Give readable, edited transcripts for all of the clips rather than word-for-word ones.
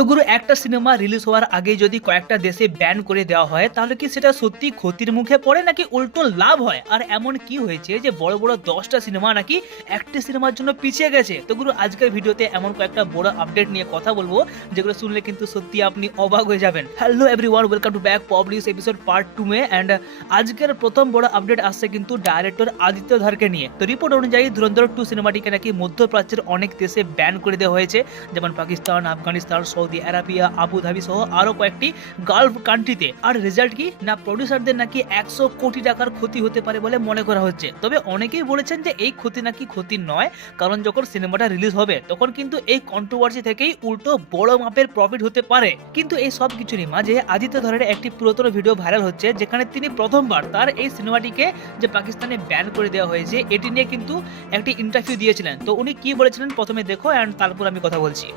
তো গুরু একটা cinema release হওয়ার আগে যদি কয়েকটা দেশে ব্যান করে দেওয়া হয় তাহলে কি সেটা সত্যি ক্ষতির মুখে পড়ে নাকি উল্টো লাভ হয়? আর এমন কি হয়েছে যে বড় বড় 10টা সিনেমা নাকি একটা সিনেমার জন্য পিছিয়ে গেছে? তো গুরু আজকের ভিডিওতে এমন কয়েকটা বড় আপডেট নিয়ে কথা বলবো যেগুলো শুনলে কিন্তু সত্যি আপনি অবাক হয়ে যাবেন। Hello everyone, welcome to back pop news episode part 2 মে। এন্ড আজকের প্রথম বড় আপডেট আসছে কিন্তু ডাইরেক্টর আদিত্য ধারকে নিয়ে। তো রিপোর্ট অনুযায়ী ধুরন্ধর 2 সিনেমাটিকে নাকি মধ্যপ্রাচ্যের অনেক দেশে ব্যান করে দেওয়া হয়েছে, যেমন Pakistan, Afghanistan, Saudi Arabia, Abu Dhabi সহ আরো কয়েকটি গালফ কান্ট্রিতে। আর রেজাল্ট কি না, প্রডিউসারদের নাকি 100 কোটি টাকার ক্ষতি হতে পারে বলে মনে করা হচ্ছে। তবে অনেকেই বলেছেন যে এই ক্ষতি নাকি ক্ষতি নয়, কারণ যখন সিনেমাটা রিলিজ হবে তখন কিন্তু এই কন্ট্রোভার্সি থেকেই উল্টো বড় মাপের প্রফিট হতে পারে। কিন্তু এই সব কিছুরই মাঝে আদিত্য ধরের একটি পুরাতন ভিডিও ভাইরাল হচ্ছে, যেখানে তিনি প্রথমবার তার এই সিনেমাটিকে যে পাকিস্তানে ব্যান করে দেওয়া হয়েছে এটি নিয়ে কিন্তু একটি ইন্টারভিউ দিয়েছিলেন। তো উনি কি বলেছিলেন প্রথমে দেখো এন্ড তারপর আমি কথা বলছি।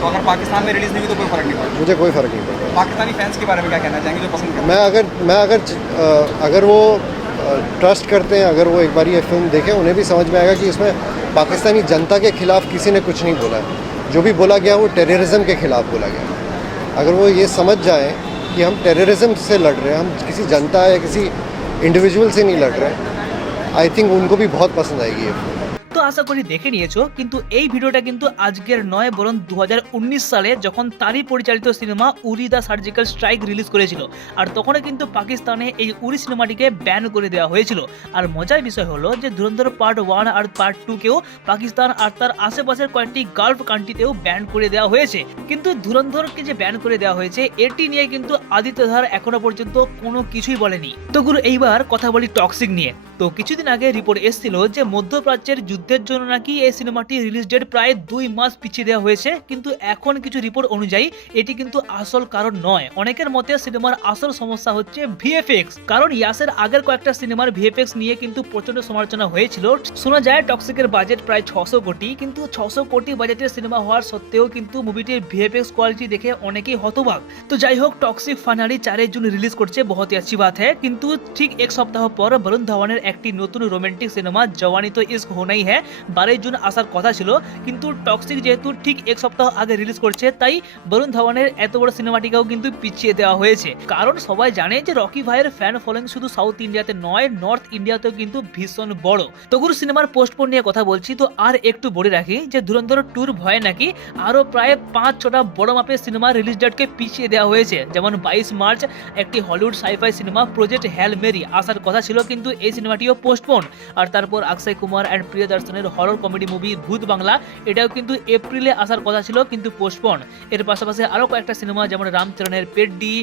तो अगर पाकिस्तान में रिलीज नहीं हुई तो कोई फर्क नहीं पड़ता। मुझे कोई फ़र्क नहीं पड़ता। पाकिस्तानी फैंस के बारे में क्या कहना चाहेंगे जो पसंद करते मैं अगर वो ट्रस्ट करते हैं, अगर वो एक बार ये फिल्म देखें, उन्हें भी समझ में आएगा कि इसमें पाकिस्तानी जनता के खिलाफ किसी ने कुछ नहीं बोला है। जो भी बोला गया वो टेररिज्म के खिलाफ बोला गया। अगर वो ये समझ जाएं कि हम टेररिज्म से लड़ रहे हैं, हम किसी जनता या किसी इंडिविजुअल से नहीं लड़ रहे हैं, आई थिंक उनको भी बहुत पसंद आएगी ये फिल्म। তো আশা করি দেখে নিয়েছো, কিন্তু এই ভিডিওটা কিন্তু আজকের নয় বরং 2019 সালে যখন তারই পরিচালিত cinema Uri the surgical strike release করেছিল, আর তখনই কিন্তু পাকিস্তানে এই উরি সিনেমাটিকে ব্যান করে দেওয়া হয়েছিল। আর মজার বিষয় হলো যে ধুরন্ধর পার্ট 1 আর পার্ট 2 কেও পাকিস্তান আর তার আশেপাশের কয়েকটি গালফ কান্ট্রিতেও ব্যান করে দেওয়া হয়েছে। কিন্তু ধুরন্ধরকে যে ব্যান করে দেওয়া হয়েছে এটি নিয়ে কিন্তু আদিত্য ধার এখনো পর্যন্ত কোনো কিছুই বলেনি। তো গুরু এইবার কথা বলি টক্সিক নিয়ে। তো কিছুদিন আগে রিপোর্ট এসেছিল যে মধ্যপ্রাচ্যের যুদ্ধের জন্য নাকি এই সিনেমাটি রিলিজ ডেট প্রায় 2 মাস পিছিয়ে দেওয়া হয়েছে, কিন্তু এখন কিছু রিপোর্ট অনুযায়ী এটি কিন্তু আসল কারণ নয়। অনেকের মতে সিনেমার আসল সমস্যা হচ্ছে ভিএফএক্স, কারণ ইয়াসের আগের কয়েকটা সিনেমার ভিএফএক্স নিয়ে কিন্তু প্রচন্ড সমালোচনা হয়েছিল। শোনা যায় টক্সিকের বাজেট প্রায় 600 কোটি, কিন্তু 600 কোটি বাজেটের সিনেমা হওয়ার সত্ত্বেও কিন্তু মুভিটির ভিএফএক্স কোয়ালিটি দেখে অনেকেই হতবাক। তো যাই হোক, টক্সিক ফাইনালি 4 জুন রিলিজ করছে, বহুত হি अच्छी बात है। কিন্তু ঠিক এক সপ্তাহ পর বরুণ ধাওয়ানের একটি নতুন রোমান্টিক সিনেমা জওয়ানি তো ইস্ক হোনাই হ্যায় 12 জুন আসার কথা ছিল, কিন্তু টক্সিক যেহেতু ঠিক এক সপ্তাহ আগে রিলিজ করছে তাই বরুণ ধাওয়ানের এত বড় সিনেমাটিকেও কিন্তু পিছিয়ে দেওয়া হয়েছে। কারণ সবাই জানে যে রকি ভাইয়ের ফ্যান ফলোইং শুধু সাউথ ইন্ডিয়াতে নয়, নর্থ ইন্ডিয়াতেও কিন্তু ভীষণ বড়। তো গুরু সিনেমার পোস্টপোন নিয়ে কথা বলছি, তো আর একটু বলে রাখি যে ধুরন্ধর ট্যুর ভয়ে নাকি আরো প্রায় 5-6টা বড় মাপের সিনেমা রিলিজ ডেটকে পিছিয়ে দেওয়া হয়েছে। যেমন 22 মার্চ একটি Hollywood sci-fi cinema project Hail Mary আসার কথা ছিল, কিন্তু এই সিনেমাটিও পোস্টপোন। আর তারপর অক্ষয় কুমার এন্ড প্রিয়দর্শনের horror comedy movie Bhoot Bangla, এটাও কিন্তু এপ্রিলে আসার কথা ছিল, কিন্তু পোস্টপন। এর পাশাপাশি আরো কয়েকটা সিনেমা যেমন রামচরণের পেড্ডি,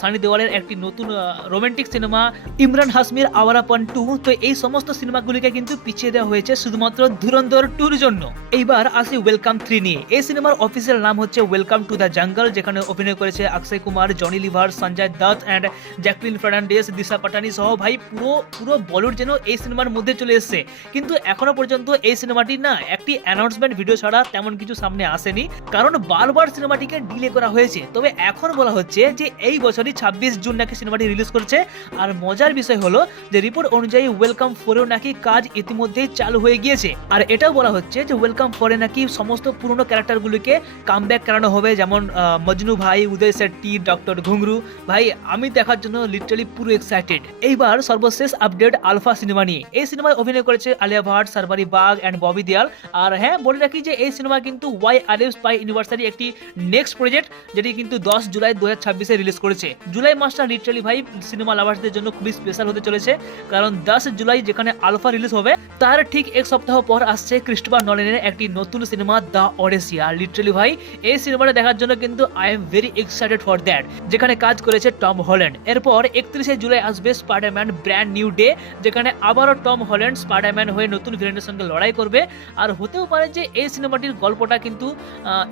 সানি দেওয়ালের একটি নতুন রোমান্টিক সিনেমা, ইমরান হাসমির আওয়ারাপন 2, তো এই সমস্ত সিনেমাগুলিকে কিন্তু পিছিয়ে দেওয়া হয়েছে শুধুমাত্র ধুরন্ধর 2 এর জন্য। এইবার আসি ওয়েলকাম 3 নিয়ে। এই সিনেমার অফিসিয়াল নাম হচ্ছে ওয়েলকাম টু দ্য জঙ্গল, যেখানে অভিনয় করেছে অক্ষয় কুমার, জনি লিভার, সঞ্জয় দত্ত এন্ড জ্যাকলিন ফার্নান্ডেজ, দিশা পাটানি সহ ভাই পুরো বলিউড যেন এই সিনেমার মধ্যে চলে এসেছে। কিন্তু এখনো পর্যন্ত এই সিনেমাটি না একটি অ্যানাউন্সমেন্ট ভিডিও ছাড়া তেমন কিছু সামনে আসেনি, কারণ বারবার সিনেমাটিকে ডিলে করা হয়েছে। তবে এখন বলা হচ্ছে যে এই বছরই 26 জুন নাকি সিনেমাটি রিলিজ করছে। আর মজার বিষয় হলো যে রিপোর্ট অনুযায়ী ওয়েলকাম 4এও নাকি কাজ ইতিমধ্যেই চালু হয়ে গিয়েছে। আর এটাও বলা হচ্ছে যে ওয়েলকাম 4-এ নাকি সমস্ত পুরনো ক্যারেক্টারগুলিকে কামব্যাক করানো হবে, যেমন মজনু ভাই, উদয় শেট্টি, ডক্টর ঘুংরু। ভাই আমি দেখার জন্য লিটারালি পুরো এক্সাইটেড। এইবার সর্বশেষ আপডেট আলফা সিনেমা নিয়ে। এই সিনেমায় অভিনয় করেছে আলিয়া ভাট, সারবারি বাগ এন্ড ববি দেওয়াল। আর হ্যাঁ, বলে রাখি যে এই সিনেমা কিন্তু YRF স্পাই ইউনিভার্সারি একটি নেক্সট প্রজেক্ট, যেটি কিন্তু 10 জুলাই 2026-এ রিলিজ করেছে। জুলাই মাসটা লিটারালি ভাই সিনেমা লাভার্সদের জন্য খুবই স্পেশাল হতে চলেছে, কারণ 10 জুলাই যেখানে আলফা রিলিজ হবে তার ঠিক এক সপ্তাহ পর আসছে ক্রিস্টোফার নলেনের একটি নতুন সিনেমা দ্য অডেসি। আর লিটারালি ভাই এই সিনেমাটা দেখার জন্য কিন্তু I am very excited for that, যেখানে কাজ করেছে টম হল্যান্ড। এরপর 31 জুলাই আসবে স্পাইডারম্যান ব্র্যান্ড নিউ ডে, যেখানে আবারও টম হল্যান্ড স্পাইডারম্যান হয়ে নতুন ভিলেনের সঙ্গে লড়াই করবে। আর হতেও পারে যে এই সিনেমাটির গল্পটা কিন্তু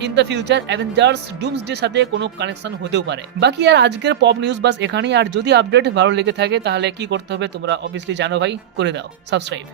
in the future Avengers Doomsday সাথে কোনো কানেকশন হতেও পারে। বাকি আর আজকের পপ নিউজ বাস এখানেই। আর যদি আপডেট ভালো লেগে থাকে তাহলে কি করতে হবে তোমরা অবভিয়াসলি জানো ভাই, করে দাও সাবস্ক্রাইব।